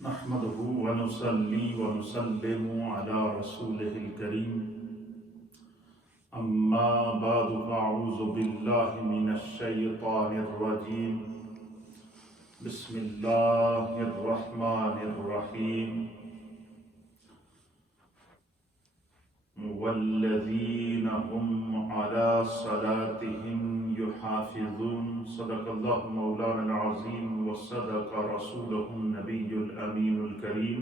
نحمده ونصلي ونسلم على رسوله الكريم أما بعد فأعوذ بالله من الشيطان الرجيم بسم الله الرحمن الرحيم والذين هم على صلاتهم يحافظون صدق الله مولانا العظيم وصدق رسوله النبي الأمين الكريم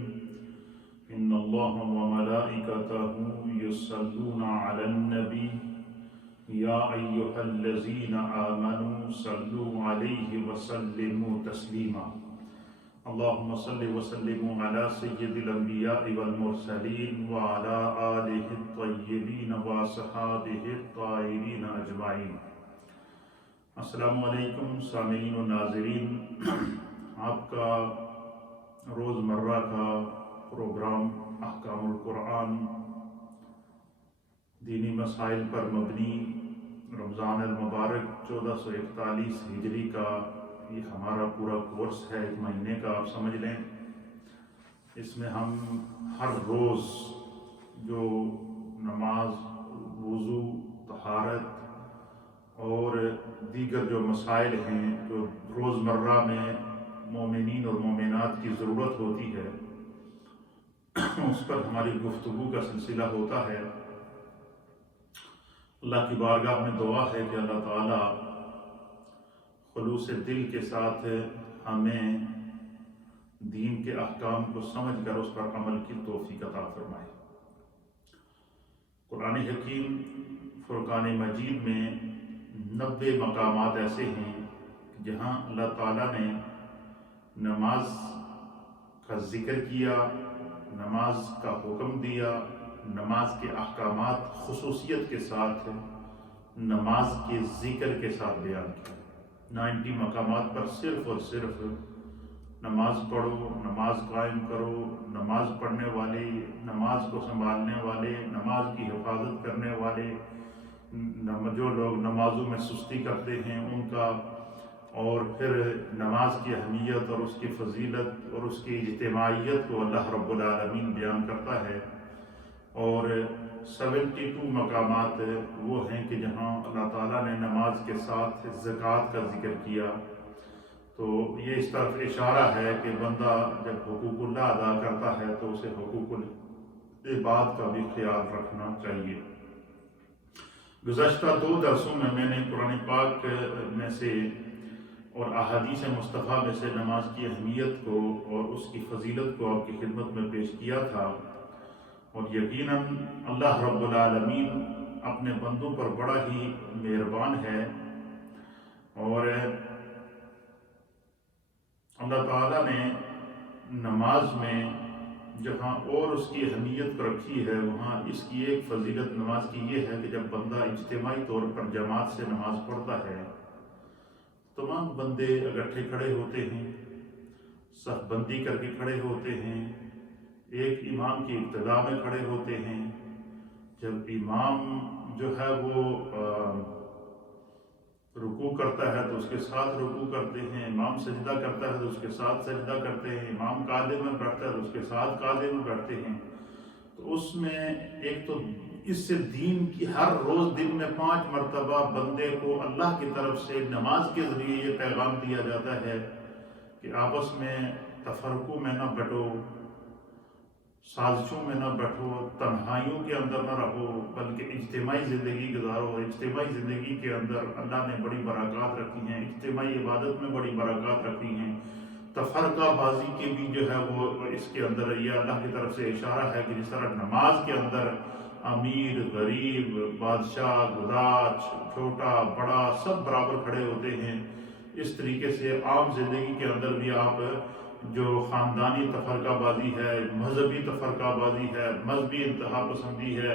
إن الله وملائكته يصلون على النبي يا أيها الذين آمنوا صلوا عليه وسلموا تسليما اللهم صل وسلم على سيد الأنبياء والمرسلين وعلى آله الطيبين وصحابه الطاهرين أجمعين۔ السلام علیکم سامعین و ناظرین، آپ کا روزمرہ کا پروگرام احکام القرآن دینی مسائل پر مبنی رمضان المبارک 1441 ہجری کا یہ ہمارا پورا کورس ہے، ایک مہینے کا آپ سمجھ لیں۔ اس میں ہم ہر روز جو نماز، وضو، طہارت اور دیگر جو مسائل ہیں جو روزمرہ میں مومنین اور مومنات کی ضرورت ہوتی ہے اس پر ہماری گفتگو کا سلسلہ ہوتا ہے۔ اللہ کی بارگاہ میں دعا ہے کہ اللہ تعالیٰ خلوص دل کے ساتھ ہمیں دین کے احکام کو سمجھ کر اس پر عمل کی توفیق عطا فرمائے۔ قرآن حکیم فرقان مجید میں 90 مقامات ایسے ہیں جہاں اللہ تعالیٰ نے نماز کا ذکر کیا، نماز کا حکم دیا، نماز کے احکامات خصوصیت کے ساتھ نماز کے ذکر کے ساتھ بیان کیا۔ 90 مقامات پر صرف اور صرف نماز پڑھو، نماز قائم کرو، نماز پڑھنے والے، نماز کو سنبھالنے والے، نماز کی حفاظت کرنے والے، جو لوگ نمازوں میں سستی کرتے ہیں ان کا، اور پھر نماز کی اہمیت اور اس کی فضیلت اور اس کی اجتماعیت کو اللہ رب العالمین بیان کرتا ہے۔ اور 72 مقامات وہ ہیں کہ جہاں اللہ تعالیٰ نے نماز کے ساتھ زکوٰۃ کا ذکر کیا۔ تو یہ اس طرف اشارہ ہے کہ بندہ جب حقوق اللہ ادا کرتا ہے تو اسے حقوق العباد کا بھی خیال رکھنا چاہیے۔ گزشتہ 2 درسوں میں نے قرآن پاک میں سے اور احادیث مصطفیٰ میں سے نماز کی اہمیت کو اور اس کی فضیلت کو آپ کی خدمت میں پیش کیا تھا، اور یقیناً اللہ رب العالمین اپنے بندوں پر بڑا ہی مہربان ہے، اور اللہ تعالیٰ نے نماز میں جہاں اور اس کی اہمیت کو رکھی ہے وہاں اس کی ایک فضیلت نماز کی یہ ہے کہ جب بندہ اجتماعی طور پر جماعت سے نماز پڑھتا ہے، تمام بندے اکٹھے کھڑے ہوتے ہیں، صف بندی کر کے کھڑے ہوتے ہیں، ایک امام کی ابتدا میں کھڑے ہوتے ہیں۔ جب امام جو ہے وہ رکوع کرتا ہے تو اس کے ساتھ رکوع کرتے ہیں، امام سجدہ کرتا ہے تو اس کے ساتھ سجدہ کرتے ہیں، امام قاعدے میں بیٹھتا ہے تو اس کے ساتھ قاعدے میں بیٹھتے ہیں۔ تو اس میں ایک تو اس سے دین کی ہر روز دن میں 5 مرتبہ بندے کو اللہ کی طرف سے نماز کے ذریعے یہ پیغام دیا جاتا ہے کہ آپس میں تفرقوں میں نہ بٹو، سازشوں میں نہ بیٹھو، تنہائیوں کے اندر نہ رہو، بلکہ اجتماعی زندگی گزارو۔ اجتماعی زندگی کے اندر اللہ نے بڑی برکات رکھی ہیں، اجتماعی عبادت میں بڑی برکات رکھی ہیں۔ تفرقہ بازی کے بھی جو ہے وہ اس کے اندر یہ اللہ کی طرف سے اشارہ ہے کہ جس طرح نماز کے اندر امیر، غریب، بادشاہ، گداچ، چھوٹا بڑا سب برابر کھڑے ہوتے ہیں، اس طریقے سے عام زندگی کے اندر بھی آپ جو خاندانی تفرقہ بازی ہے، مذہبی تفرقہ بازی ہے، مذہبی انتہا پسندی ہے،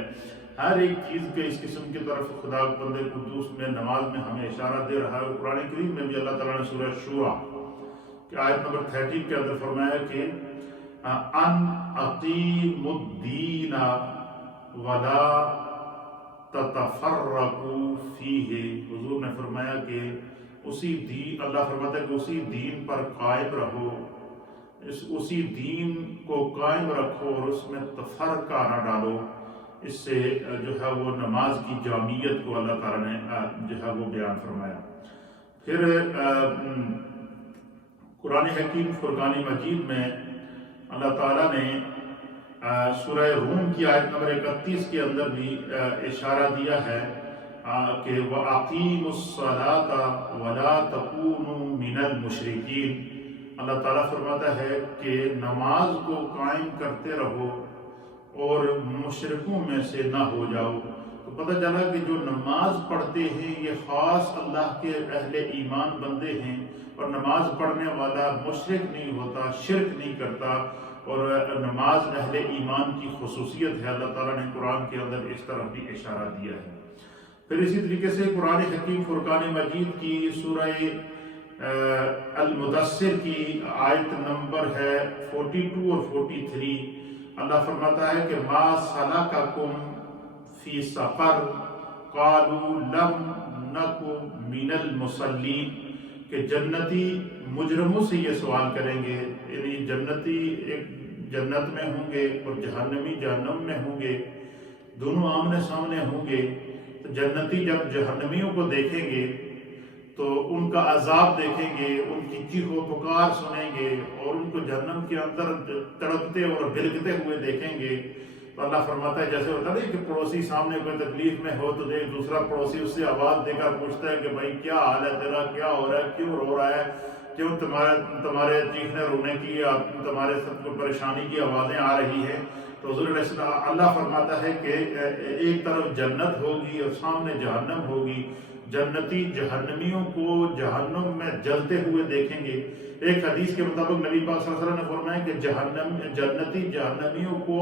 ہر ایک چیز کے اس قسم کی طرف خدا بند قدوس میں نماز میں ہمیں اشارہ دے رہا ہے۔ اور قرآن کریم میں بھی اللہ تعالیٰ نے سورہ شورى کہ آیت نمبر 13 کے اندر فرمایا کہ ان اقیموا الدین ولا تتفرقوا فیہ، حضور نے فرمایا کہ اسی دین، اللہ فرماتا ہے کہ اسی دین پر قائم رہو، اسی دین کو قائم رکھو اور اس میں تفرقہ نہ ڈالو۔ اس سے جو ہے وہ نماز کی جامعیت کو اللہ تعالیٰ نے جو ہے وہ بیان فرمایا۔ پھر قرآن حکیم فرقان مجید میں اللہ تعالیٰ نے سورہ روم کی آیت نمبر 31 کے اندر بھی اشارہ دیا ہے کہ وَأَقِيمُوا الصَّلَاةَ وَلَا تَكُونُوا مِنَ الْمُشْرِكِينَ۔ اللہ تعالیٰ فرماتا ہے کہ نماز کو قائم کرتے رہو اور مشرکوں میں سے نہ ہو جاؤ۔ تو پتہ چلا کہ جو نماز پڑھتے ہیں یہ خاص اللہ کے اہل ایمان بندے ہیں، اور نماز پڑھنے والا مشرک نہیں ہوتا، شرک نہیں کرتا، اور نماز اہل ایمان کی خصوصیت ہے۔ اللہ تعالیٰ نے قرآن کے اندر اس طرف بھی اشارہ دیا ہے۔ پھر اسی طریقے سے قرآن حکیم فرقان مجید کی سورہ المدثر کی آیت نمبر ہے 42 اور 43، اللہ فرماتا ہے کہ ما سلککم فی سقر قالوا لم نک من المصلین، کہ جنتی مجرموں سے یہ سوال کریں گے، یعنی جنتی ایک جنت میں ہوں گے اور جہنمی جہنم میں ہوں گے، دونوں آمنے سامنے ہوں گے۔ تو جنتی جب جہنمیوں کو دیکھیں گے تو ان کا عذاب دیکھیں گے، ان کی چیخ و پکار سنیں گے، اور ان کو جہنم کے اندر تڑپتے اور بھڑکتے ہوئے دیکھیں گے۔ تو اللہ فرماتا ہے جیسے ہوتا نہیں کہ پڑوسی سامنے کوئی تکلیف میں ہو تو ایک دوسرا پڑوسی اس سے آواز دے کر پوچھتا ہے کہ بھائی کیا حال ہے تیرا، کیا ہو رہا ہے، کیوں رو رہا ہے، کیوں تمہارے چیخنے رونے کی یا تمہارے سب کو پریشانی کی آوازیں آ رہی ہیں۔ تو حضور علیہ السلام اللہ فرماتا ہے کہ ایک طرف جنت ہوگی اور سامنے جہنم ہوگی، جنتی جہنمیوں کو جہنم میں جلتے ہوئے دیکھیں گے۔ ایک حدیث کے مطابق نبی پاک صلی اللہ علیہ وسلم نے فرمایا کہ جنتی جہنمیوں کو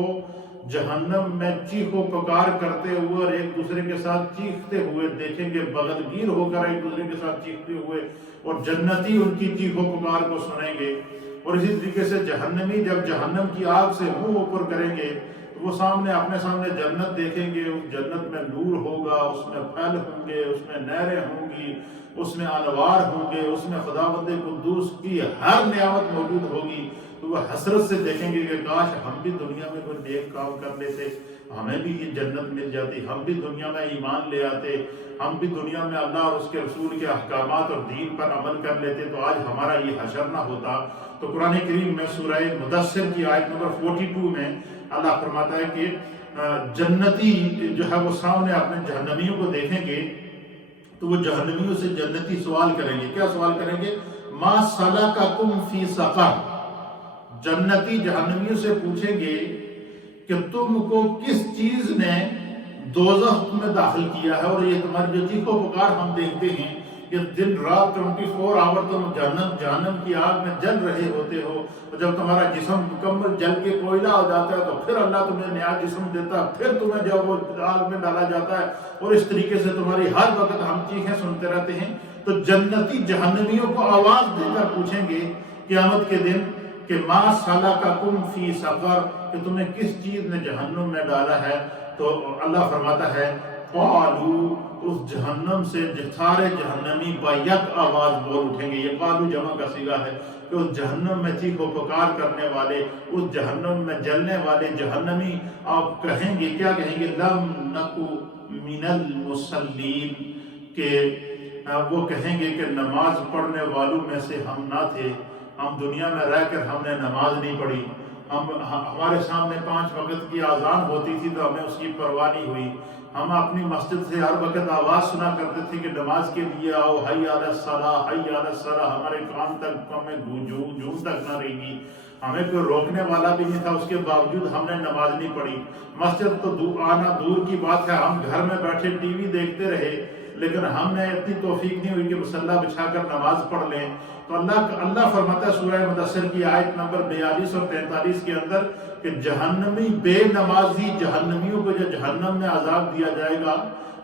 جہنم میں چیخ و پکار کرتے ہوئے اور ایک دوسرے کے ساتھ چیختے ہوئے دیکھیں گے، بغلگیر ہو کر ایک دوسرے کے ساتھ چیختے ہوئے، اور جنتی ان کی چیخ و پکار کو سنیں گے۔ اور اسی طریقے سے جہنمی جب جہنم کی آگ سے منہ اوپر کریں گے تو وہ اپنے سامنے جنت دیکھیں گے، اس جنت میں نور ہوگا، اس میں پھل ہوں گے، اس میں نہریں ہوں گی، اس میں انوار ہوں گے، اس میں خداوند قدوس کی ہر نعمت موجود ہوگی۔ تو وہ حسرت سے دیکھیں گے کہ کاش ہم بھی دنیا میں کوئی نیک کام کر لیتے، ہمیں بھی یہ جنت مل جاتی، ہم بھی دنیا میں ایمان لے آتے، ہم بھی دنیا میں اللہ اور اس کے رسول کے احکامات اور دین پر عمل کر لیتے، تو آج ہمارا یہ حشر نہ ہوتا۔ تو قرآن کریم میں سورہ مدثر کی آیت نمبر 42 میں اللہ فرماتا ہے کہ جنتی جو ہے وہ سامنے اپنے جہنمیوں کو دیکھیں گے تو وہ جہنمیوں سے جنتی سوال کریں گے۔ کیا سوال کریں گے؟ ما سلککم فی سقر، جنتی جہنمیوں سے پوچھیں گے کہ تم کو کس چیز نے دوزخ میں داخل کیا ہے، اور یہ تمہاری جو چیخ و پکار ہم دیکھتے ہیں کہ دن رات 24 آور تم جہنم کی آگ میں جل رہے ہوتے ہو، اور جب تمہارا جسم مکمل جل کے کوئلہ ہو جاتا ہے تو پھر اللہ تمہیں نیا جسم دیتا ہے، پھر تمہیں جب وہ آگ میں ڈالا جاتا ہے، اور اس طریقے سے تمہاری ہر وقت ہم چیخیں سنتے رہتے ہیں۔ تو جنتی جہنمیوں کو آواز دے کر پوچھیں گے قیامت کے دن کہ ما سلککم فی سقر، کہ تمہیں کس چیز نے جہنم میں ڈالا ہے؟ تو اللہ فرماتا ہے قالو، اس جہنم سے سارے جہنمی با یک آواز بول اٹھیں گے۔ یہ قالو جمع کا صیغہ ہے کہ اس جہنم میں چیخ و پکار کرنے والے، اس جہنم میں جلنے والے جہنمی آپ کہیں گے، کیا کہیں گے؟ لم نکو من المصلین، کہ وہ کہیں گے کہ نماز پڑھنے والوں میں سے ہم نہ تھے، ہم دنیا میں رہ کر ہم نے نماز نہیں پڑھی، ہمارے سامنے 5 وقت کی اذان ہوتی تھی تو ہمیں اس کی پرواہ نہیں ہوئی، ہم اپنی مسجد سے ہر وقت آواز سنا کرتے تھے کہ نماز کے لیے آؤ، حی علی الصلاۃ، حی علی الصلاۃ، ہمارے کان تک ہمیں جھوم تک نہ رہی گی، ہمیں کوئی روکنے والا بھی نہیں تھا، اس کے باوجود ہم نے نماز نہیں پڑھی۔ مسجد تو آنا دور کی بات ہے، ہم گھر میں بیٹھے ٹی وی دیکھتے رہے، لیکن ہم نے اتنی توفیق نہیں ہوئی کہ مصلی بچھا کر نماز پڑھ لیں۔ تو اللہ فرماتا ہے سورہ مدثر کی آیت نمبر 42 اور 43 کے اندر کہ جہنمی بے نمازی جہنمیوں کو جو جہنم میں عذاب دیا جائے گا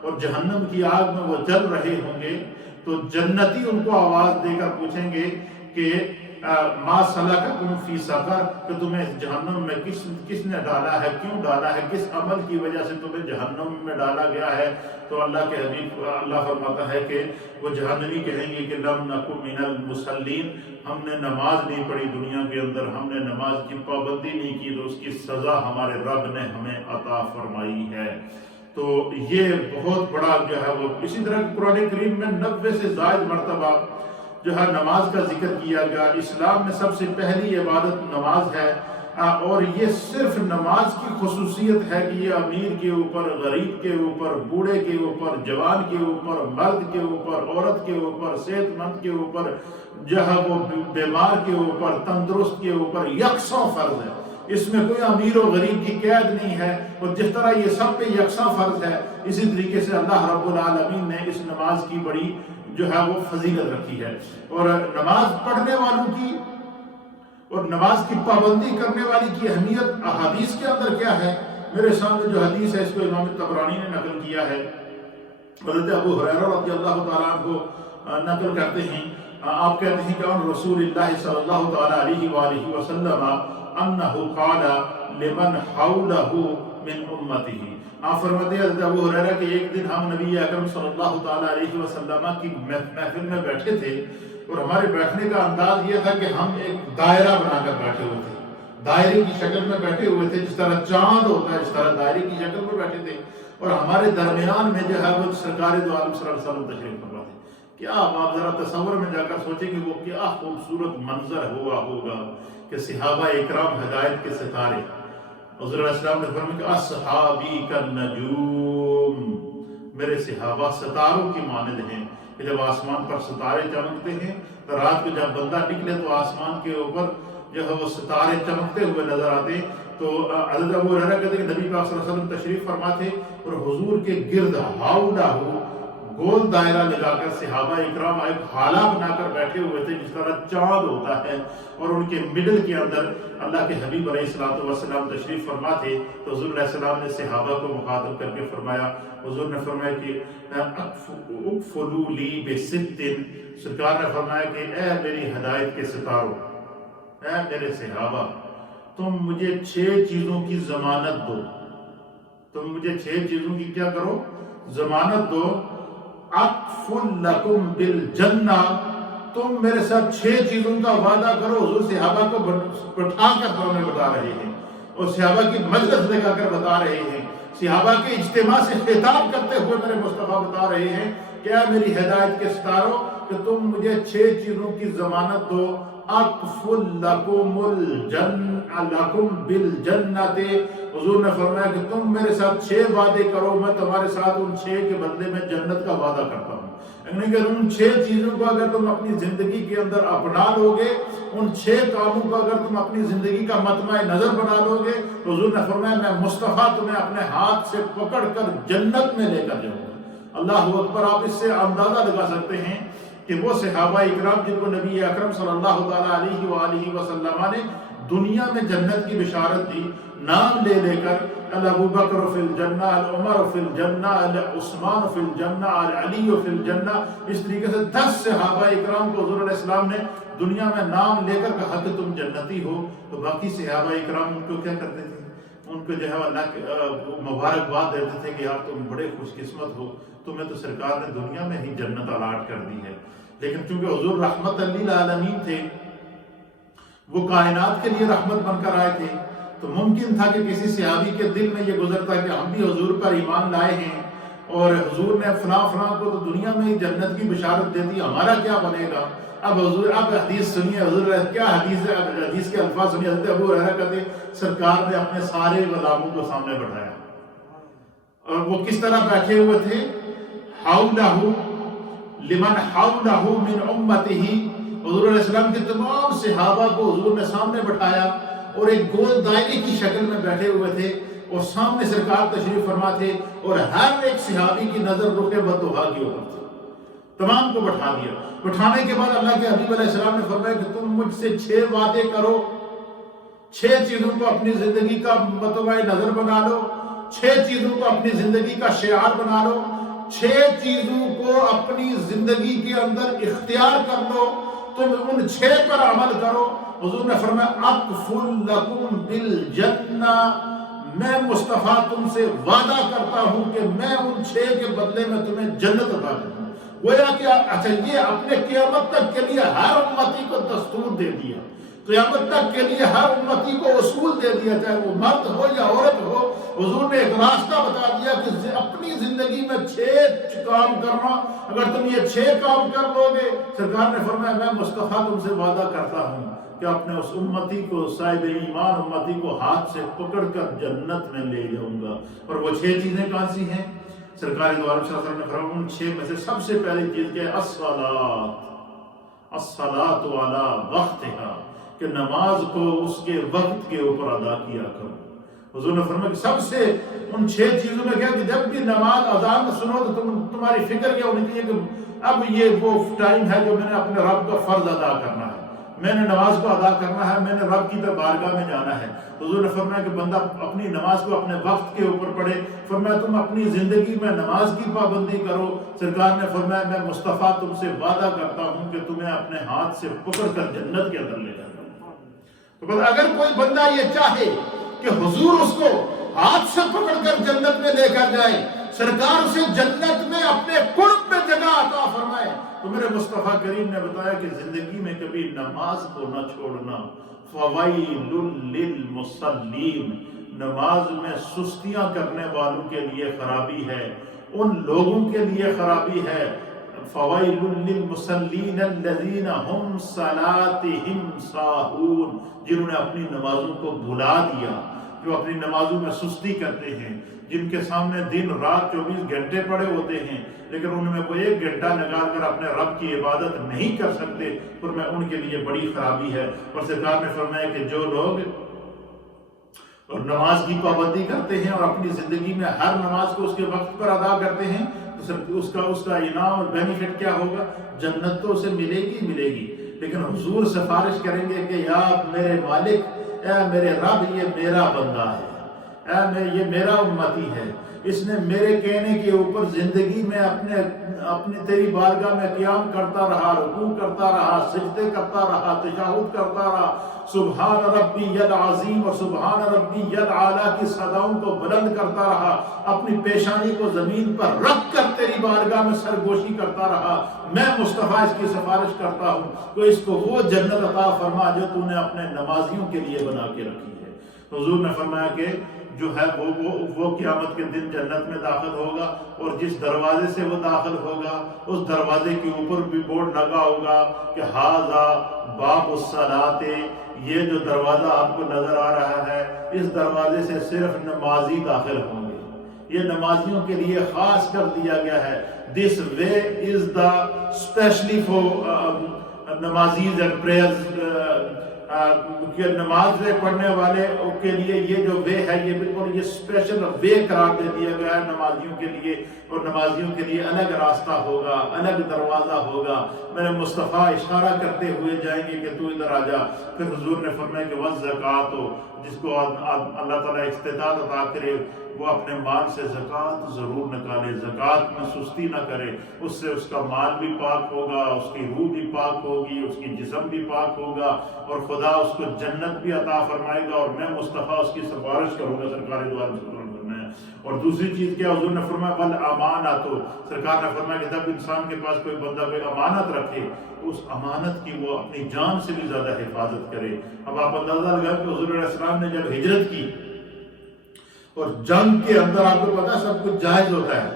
اور جہنم کی آگ میں وہ جل رہے ہوں گے، تو جنتی ان کو آواز دے کر پوچھیں گے کہ ما سلککم فی سقر، کہ تمہیں جہنم میں کس نے ڈالا ہے، کیوں ڈالا ہے، کس عمل کی وجہ سے تمہیں جہنم میں ڈالا گیا ہے؟ تو اللہ کے حبیب اللہ فرماتا ہے کہ وہ جہنمی کہیں گے کہ لم نکن من المصلین، ہم نے نماز نہیں پڑھی دنیا کے اندر، ہم نے نماز کی پابندی نہیں کی، تو اس کی سزا ہمارے رب نے ہمیں عطا فرمائی ہے۔ تو یہ بہت بڑا جو ہے وہ، اسی طرح قرآن کریم میں 90 سے زائد مرتبہ جو ہے نماز کا ذکر کیا گیا۔ اسلام میں سب سے پہلی عبادت نماز ہے، اور یہ صرف نماز کی خصوصیت ہے کہ یہ امیر کے اوپر، غریب کے اوپر، بوڑھے کے اوپر، جوان کے اوپر، مرد کے اوپر، عورت کے اوپر، صحت مند کے اوپر، جو ہے وہ بیمار کے اوپر، تندرست کے اوپر یکساں فرض ہے۔ اس میں کوئی امیر و غریب کی قید نہیں ہے، اور جس طرح یہ سب پہ یکساں فرض ہے، اسی طریقے سے اللہ رب العالمین نے اس نماز کی بڑی جو ہے وہ فضیلت رکھی ہے۔ اور نماز پڑھنے والوں کی اور نماز کی پابندی کرنے والی کی اہمیت احادیث کے اندر کیا ہے؟ میرے سامنے جو حدیث ہے اس کو امام طبرانی نے نقل کیا ہے، حضرت ابو ہریرہ رضی اللہ تعالیٰ عنہ نقل کرتے ہیں، آپ کہتے ہیں کہ ان رسول اللہ صلی اللہ تعالیٰ علیہ وآلہ وسلم انہو قال لمن حولہ من امتہ، آپ فرماتے ہیں حضرت ابو ہریرہ کہ ایک دن ہم نبی اکرم صلی اللہ تعالیٰ علیہ وسلم کی محفل میں بیٹھے تھے، اور ہمارے بیٹھنے کا انداز یہ تھا کہ ہم ایک دائرہ بنا کر بیٹھے ہوئے تھے، دائرے کی شکل میں بیٹھے ہوئے تھے، جس طرح چاند ہوتا ہے اس طرح دائرے کی شکل میں بیٹھے تھے، اور ہمارے درمیان میں جو ہے وہ سرکار دو عالم صلی اللہ علیہ وسلم تشریف فرما تھے۔ کیا آپ ذرا تصور میں جا کر سوچیں کہ وہ کیا خوبصورت منظر ہوا ہوگا کہ صحابہ اکرام ہدایت کے ستارے، حضور علیہ السلام نے فرمایا کہ اصحابی کالنجوم، میرے صحابہ ستاروں کی مانند ہیں، کہ جب آسمان پر ستارے چمکتے ہیں تو رات کو جب بندہ نکلے تو آسمان کے اوپر جو ہے وہ ستارے چمکتے ہوئے نظر آتے ہیں۔ تو حضرت ابو ہریرہ کہتے ہیں کہ نبی پاک صلی اللہ علیہ وسلم تشریف فرما تھے، اور حضور کے گرد حولہ گول دائرہ لگا کر صحابہ اکرام ایک حالہ بنا کر بیٹھے ہوئے تھے، جس طرح چاند ہوتا ہے، اور ان کے مڈل کے اندر اللہ کے حبیب علیہ الصلوۃ والسلام تشریف فرما تھے۔ تو حضور علیہ السلام نے صحابہ کو مخاطب کر کے فرمایا، حضور نے فرمایا کہ اکفلوا لی بست، سرکار نے فرمایا کہ اے میری ہدایت کے ستاروں، اے میرے صحابہ، تم مجھے 6 چیزوں کی ضمانت دو، تم مجھے 6 چیزوں کی کیا کرو؟ ضمانت دو۔ اکفل لکم بالجنہ، تم میرے ساتھ 6 چیزوں کا وعدہ کرو۔ حضور صحابہ کو بٹھا کر ہمیں بتا رہے ہیں، اور صحابہ کی مجلس لگا کر بتا رہے ہیں، صحابہ کے اجتماع سے خطاب کرتے ہوئے میرے مصطفیٰ بتا رہے ہیں کہ اے میری ہدایت کے ستاروں، کہ تم مجھے 6 چیزوں کی ضمانت دو۔ اکفل لکم بالجنت، حضور نے فرمایا کہ تم میرے ساتھ 6 وعدے کرو، میں تمہارے ساتھ ان 6 کے بدلے میں جنت کا وعدہ کرتا ہوں۔ یعنی کہ ان 6 چیزوں کو اگر تم اپنی زندگی کے اندر اپنا لو گے، ان 6 کاموں کو اگر تم اپنی زندگی کا مطمع نظر بنا لو گے، تو حضور نے فرمایا میں مصطفیٰ تمہیں اپنے ہاتھ سے پکڑ کر جنت میں لے کر جاؤں گا۔ اللہ اکبر! آپ اس سے اندازہ لگا سکتے ہیں کہ وہ صحابہ اکرام جن کو نبی اکرم صلی اللہ تعالیٰ علیہ وآلہ وسلم نے دنیا میں جنت کی بشارت دی، نام لے لے کر، ابو بکر فی الجنہ، عمر فی الجنہ، عثمان فی الجنہ، علی فی الجنہ، اس طریقے سے 10 صحابہ اکرام کو حضور علیہ السلام نے دنیا میں نام لے کر کہا کہ تم جنتی ہو۔ تو باقی صحابہ اکرام ان کو کیا کرتے تھے؟ ان کو جو ہے اللہ مبارکباد دیتے تھے کہ یار تم بڑے خوش قسمت ہو، تمہیں تو سرکار نے دنیا میں ہی جنت الاٹ کر دی ہے۔ لیکن چونکہ حضور رحمت للعالمین تھے، وہ کائنات کے لیے رحمت بن کر آئے تھے، تو ممکن تھا کہ کسی صحابی کے دل میں یہ گزرتا کہ ہم بھی حضور پر ایمان لائے ہیں، اور حضور نے فلاں کو تو دنیا میں ہی جنت کی بشارت دے دی، ہمارا کیا بنے گا؟ اب حدیث سنیے، حضور کیا حدیث ہے، حدیث کے الفاظ سنیے۔ حضرت ابو ہریرہ کہتے سرکار نے اپنے سارے غلاموں کو سامنے بٹھایا، اور وہ کس طرح بیٹھے ہوئے تھے؟ حولہ لمن حولہ من امتہ، حضور علیہ السلام کے تمام صحابہ کو حضور نے سامنے بٹھایا، اور ایک گول دائرے کی شکل میں بیٹھے ہوئے تھے، اور سامنے سرکار تشریف فرما تھے، اور ہر ایک صحابی کی نظر رخ بدوحا کی اوپر تھی۔ تمام کو بٹھا دیا۔ بٹھانے کے بعد اللہ کے حبیب علیہ السلام نے فرمایا کہ تم مجھ سے 6 وعدے کرو، 6 چیزوں کو اپنی زندگی کا مطمع نظر بنا لو، 6 چیزوں کو اپنی زندگی کا شعار بنا لو، 6 چیزوں کو اپنی زندگی کے اندر اختیار کر لو، تم ان 6 پر عمل کرو۔ حضور نے فرمایا اکفل لکم بالجنہ، میں مصطفیٰ تم سے وعدہ کرتا ہوں کہ میں ان 6 کے بدلے میں تمہیں جنت عطا کروں۔ گویا کہ اچھا یہ اپنے قیامت تک کے لیے ہر امتی کو دستور دے دیا، قیامت تک کے لیے ہر امتی کو اصول دے دیا، چاہے وہ مرد ہو یا عورت ہو۔ حضور نے ایک راستہ بتا دیا کہ اپنی زندگی میں 6 کام کرنا، اگر تم یہ 6 کام کر لو گے، سرکار نے فرمایا میں مصطفیٰ تم سے وعدہ کرتا ہوں کہ اپنے اس امتی کو، صاحب ایمان امتی کو ہاتھ سے پکڑ کر جنت میں لے جاؤں گا۔ اور وہ 6 چیزیں کون سی ہیں؟ سرکار دو عالم صلی اللہ علیہ وسلم نے فرمایا ان 6 میں سے سب سے پہلی چیز کیا ہے؟ الصلاۃ علی وقتہا، کہ نماز کو اس کے وقت کے اوپر ادا کیا کرو۔ حضور نے فرمایا کہ سب سے ان 6 چیزوں میں کیا کہ جب بھی نماز اذان سنو تو تمہاری فکر کیا ہونی چاہیے کہ اب یہ وہ ٹائم ہے جو میں نے اپنے رب کا فرض ادا کرنا ہے، میں نے نماز کو ادا کرنا ہے، میں نے رب کی طرف بارگاہ میں جانا ہے۔ حضور نے فرمایا کہ بندہ اپنی نماز کو اپنے وقت کے اوپر پڑھے۔ فرمایا تم اپنی زندگی میں نماز کی پابندی کرو۔ سرکار نے فرمایا میں مصطفیٰ تم سے وعدہ کرتا ہوں کہ تمہیں اپنے ہاتھ سے پکڑ کر جنت کے اندر لے جاؤں گا۔ تو بس اگر کوئی بندہ یہ چاہے کہ حضور اس کو ہاتھ سے پکڑ کر جنت میں لے کر جائے، سرکار اسے جنت میں اپنے قرب میں جگہ عطا فرمائے، تو میرے مصطفیٰ کریم نے بتایا کہ زندگی میں کبھی نماز کو نہ چھوڑنا۔ فویل للمصلین، نماز میں سستیاں کرنے والوں کے لیے خرابی ہے، ان لوگوں کے لیے خرابی ہے۔ فویل للمصلین الذین هم صلاتهم ساہون، جنہوں نے اپنی نمازوں کو بھلا دیا، جو اپنی نمازوں میں سستی کرتے ہیں، جن کے سامنے دن رات 24 گھنٹے پڑے ہوتے ہیں لیکن ان میں وہ 1 گھنٹہ نکال کر اپنے رب کی عبادت نہیں کر سکتے، فرمایا ان کے لیے بڑی خرابی ہے۔ اور سرکار نے فرمایا کہ جو لوگ اور نماز کی پابندی کرتے ہیں اور اپنی زندگی میں ہر نماز کو اس کے وقت پر ادا کرتے ہیں تو اس کا انعام اور بینیفٹ کیا ہوگا؟ جنت تو اسے ملے گی، لیکن حضور سفارش کریں گے کہ یا میرے مالک، اے میرے رب، یہ میرا بندہ ہے، یہ میرا امتی ہے، اس نے میرے کہنے کے اوپر زندگی میں اپنی تیری بارگاہ میں قیام کرتا رہا، رکوع کرتا رہا، سجدے کرتا رہا، تشہد کرتا رہا، سبحان ربی العظیم اور سبحان ربی الاعلیٰ کی صداؤں کو بلند کرتا رہا، اپنی پیشانی کو زمین پر رکھ کر تیری بارگاہ میں سرگوشی کرتا رہا، میں مصطفیٰ اس کی سفارش کرتا ہوں تو اس کو وہ جنت عطا فرما جو تو نے اپنے نمازیوں کے لیے بنا کے رکھی ہے۔ حضور نے فرمایا کہ جو ہے وہ قیامت کے دن جنت میں داخل ہوگا، اور جس دروازے سے وہ داخل ہوگا اس دروازے کے اوپر بھی بورڈ لگا ہوگا کہ ھذا باب الصلاۃ، یہ جو دروازہ آپ کو نظر آ رہا ہے اس دروازے سے صرف نمازی داخل ہوں گے، یہ نمازیوں کے لیے خاص کر دیا گیا ہے۔ دس وے از دا اسپیشلی فار نمازیز اینڈ پریئرز، کہ نماز پڑھنے والے کے لیے یہ جو وے ہے یہ بالکل یہ اسپیشل وے قرار دے دیا گیا ہے نمازیوں کے لیے، اور نمازیوں کے لیے الگ راستہ ہوگا، الگ دروازہ ہوگا۔ میرے مصطفیٰ اشارہ کرتے ہوئے جائیں گے کہ تو ادھر آ جا۔ پھر حضور نے فرمایا کہ والزکوٰۃ، جس کو اللہ تعالیٰ استطاعت عطا کرے وہ اپنے مال سے زکوٰۃ ضرور نکالے، زکوٰۃ میں سستی نہ کرے، اس سے اس کا مال بھی پاک ہوگا، اس کی روح بھی پاک ہوگی، اس کی جسم بھی پاک ہوگا، اور خدا اس کو جنت بھی عطا فرمائے گا، اور میں مصطفیٰ اس کی سفارش کروں گا۔ سرکار دو عالم صلی اللہ علیہ وسلم نے اور دوسری چیز کیا حضور نے فرمایا والامانۃ، سرکار نے فرمایا کہ جب انسان کے پاس کوئی بندہ کوئی امانت رکھے اس امانت کی وہ اپنی جان سے بھی زیادہ حفاظت کرے۔ اب آپ اندازہ لگائیں کہ حضور علیہ السلام نے جب ہجرت کی اور جنگ کے اندر آپ کو پتا سب کچھ جائز ہوتا ہے،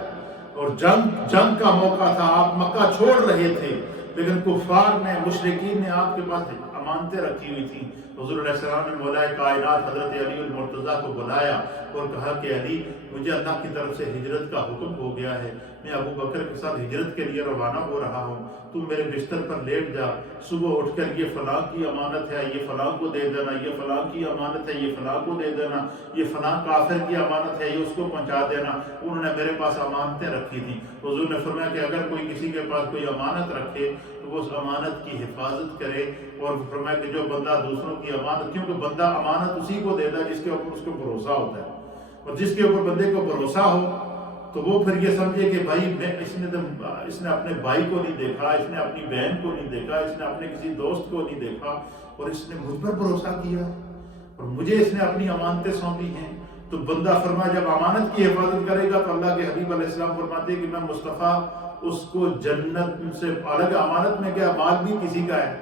اور جنگ کا موقع تھا، آپ مکہ چھوڑ رہے تھے، لیکن کفار نے، مشرکین نے آپ کے پاس امانتیں رکھی ہوئی تھیں۔ حضور علیہ السلام نے مولا کائنات حضرت علی المرتضیٰ کو بلایا اور کہا کہ علی مجھے اللہ کی طرف سے ہجرت کا حکم ہو گیا ہے، میں ابو بکر کے ساتھ ہجرت کے لیے روانہ ہو رہا ہوں، تم میرے بستر پر لیٹ جا، صبح اٹھ کر یہ فلاں کی امانت ہے، یہ فلاں کو دے دینا، یہ فلاں کی امانت ہے، یہ فلاں کو دے دینا، یہ فلاں کافر کی امانت ہے، یہ اس کو پہنچا دینا۔ انہوں نے میرے پاس امانتیں رکھی تھیں۔ حضور نے فرمایا کہ اگر کوئی کسی کے پاس کوئی امانت رکھے تو وہ اس امانت کی حفاظت کرے، اور فرمایا کہ جو بندہ دوسروں کی امانت، کیونکہ بندہ امانت اسی کو دیتا ہے جس کے اوپر اس کو بھروسہ ہوتا ہے، اور جس کے اوپر بندے کو بھروسہ ہو تو وہ پھر یہ سمجھے کہ بھائی اس نے اپنے بھائی کو نہیں دیکھا، اس نے اپنی بہن کو نہیں دیکھا، اس نے اپنے کسی دوست کو نہیں دیکھا، اور اس نے مجھ پر بھروسہ کیا اور مجھے اس نے اپنی امانتیں سونپی ہیں۔ تو بندہ فرمایا جب امانت کی حفاظت کرے گا تو اللہ کے حبیب علیہ السلام فرماتے ہیں کہ میں مصطفیٰ اس کو جنت سے الگ، امانت میں کیا، مال بھی کسی کا ہے،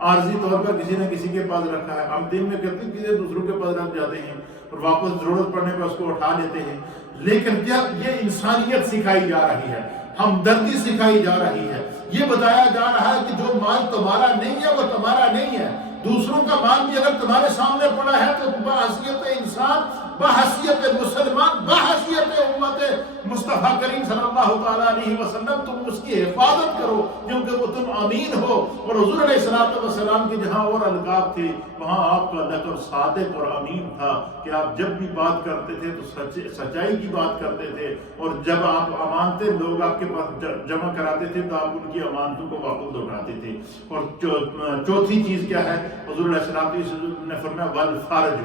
عارضی طور پر کسی نے کسی کے پاس رکھا ہے، ہم دن میں کتنی چیزیں دوسروں کے پاس رکھ جاتے ہیں اور واپس ضرورت پڑنے پر اس کو اٹھا لیتے ہیں، لیکن کیا یہ انسانیت سکھائی جا رہی ہے، ہمدردی سکھائی جا رہی ہے، یہ بتایا جا رہا ہے کہ جو مال تمہارا نہیں ہے وہ تمہارا نہیں ہے، دوسروں کا مال بھی اگر تمہارے سامنے پڑا ہے تو بحیثیت انسان، بحیثیت مسلمان، بحیثیت امت مصطفیٰ کریم صلی اللہ تعالیٰ علیہ وسلم تم اس کی حفاظت کرو، کیونکہ وہ تم امین ہو۔ اور حضور علیہ السلام کے جہاں اور القاب تھے وہاں آپ کا لقب صادق اور امین تھا کہ آپ جب بھی بات کرتے تھے تو سچائی کی بات کرتے تھے، اور جب آپ امانتیں لوگ آپ کے پاس جمع کراتے تھے تو آپ ان کی امانتوں کو واپس لوٹاتے تھے۔ اور چوتھی چیز کیا ہے، حضور علیہ السلام نے فرمایا والفرج،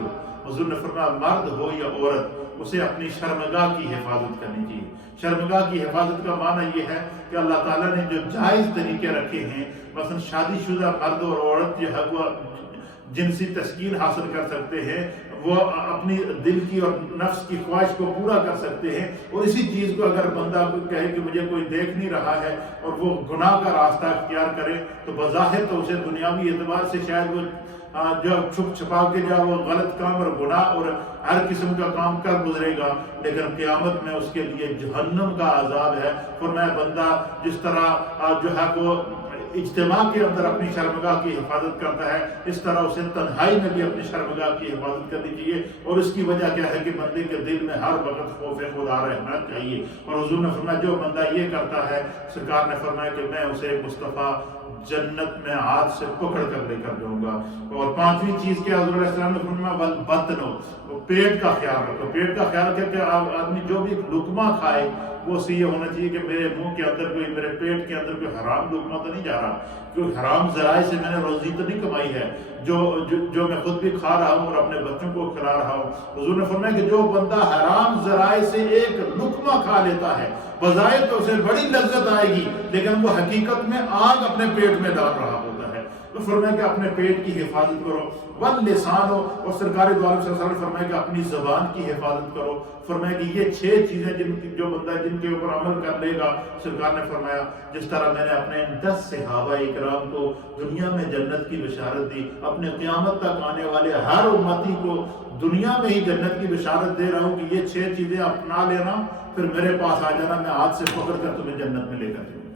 حضور نے فرمایا مرد ہو یا عورت اسے اپنی شرمگاہ کی حفاظت کرنی چاہیے۔ شرمگاہ کی حفاظت کا معنی یہ ہے کہ اللہ تعالیٰ نے جو جائز طریقے رکھے ہیں، مثلا شادی شدہ مرد اور عورت جو ہے وہ جنسی تسکین حاصل کر سکتے ہیں، وہ اپنی دل کی اور نفس کی خواہش کو پورا کر سکتے ہیں، اور اسی چیز کو اگر بندہ کہے کہ مجھے کوئی دیکھ نہیں رہا ہے اور وہ گناہ کا راستہ اختیار کرے تو بظاہر تو اسے دنیاوی اعتبار سے شاید وہ جو چھپ چھپا کے جا وہ غلط کام اور گناہ اور ہر قسم کا کام کر گزرے گا، لیکن قیامت میں اس کے لیے جہنم کا عذاب ہے۔ فرمایا بندہ جس طرح جو ہے وہ اجتماع کے اندر اپنی شرمگاہ کی حفاظت کرتا ہے، اس طرح اسے تنہائی میں بھی اپنی شرمگاہ کی حفاظت کرنی چاہیے، اور اس کی وجہ کیا ہے کہ بندے کے دل میں ہر وقت خوف خدا رہنا چاہیے۔ اور حضور نے فرمایا جو بندہ یہ کرتا ہے، سرکار نے فرمایا کہ میں اسے مصطفیٰ جنت میں ہاتھ سے پکڑ کر لے کر جاؤں گا۔ اور پانچویں چیز کیا، حضور علیہ السلام نے فرمایا والبطن، پیٹ کا خیال رکھو۔ پیٹ کا خیال کیا کہ آدمی جو بھی لقمہ کھائے وہ اسے یہ ہونا چاہیے کہ میرے منہ کے اندر کوئی، میرے پیٹ کے اندر کوئی حرام لقمہ تو نہیں جا رہا، کوئی حرام ذرائع سے میں نے روزی تو نہیں کمائی ہے جو میں خود بھی کھا رہا ہوں اور اپنے بچوں کو کھلا رہا ہوں۔ حضور نے فرمایا کہ جو بندہ حرام ذرائع سے ایک لقمہ کھا لیتا ہے، بظاہر تو اسے بڑی لذت آئے گی، لیکن وہ حقیقت میں آگ اپنے پیٹ میں ڈال رہا ہوتا ہے۔ تو فرمایا کہ اپنے پیٹ کی حفاظت کرو، واللسان، اور سرکار دو عالم صلی اللہ علیہ وسلم نے فرمایا کہ اپنی زبان کی حفاظت کرو۔ فرمایا کہ یہ 6 چیزیں جو بندہ جن کے اوپر عمل کر لے گا، سرکار نے فرمایا جس طرح میں نے اپنے 10 صحابہ اکرام کو دنیا میں جنت کی بشارت دی، اپنے قیامت تک آنے والے ہر امتی کو دنیا میں ہی جنت کی بشارت دے رہا ہوں کہ یہ 6 چیزیں اپنا لینا، پھر میرے پاس آ جانا، میں ہاتھ سے پکڑ کر تمہیں جنت میں لے کر جاؤں۔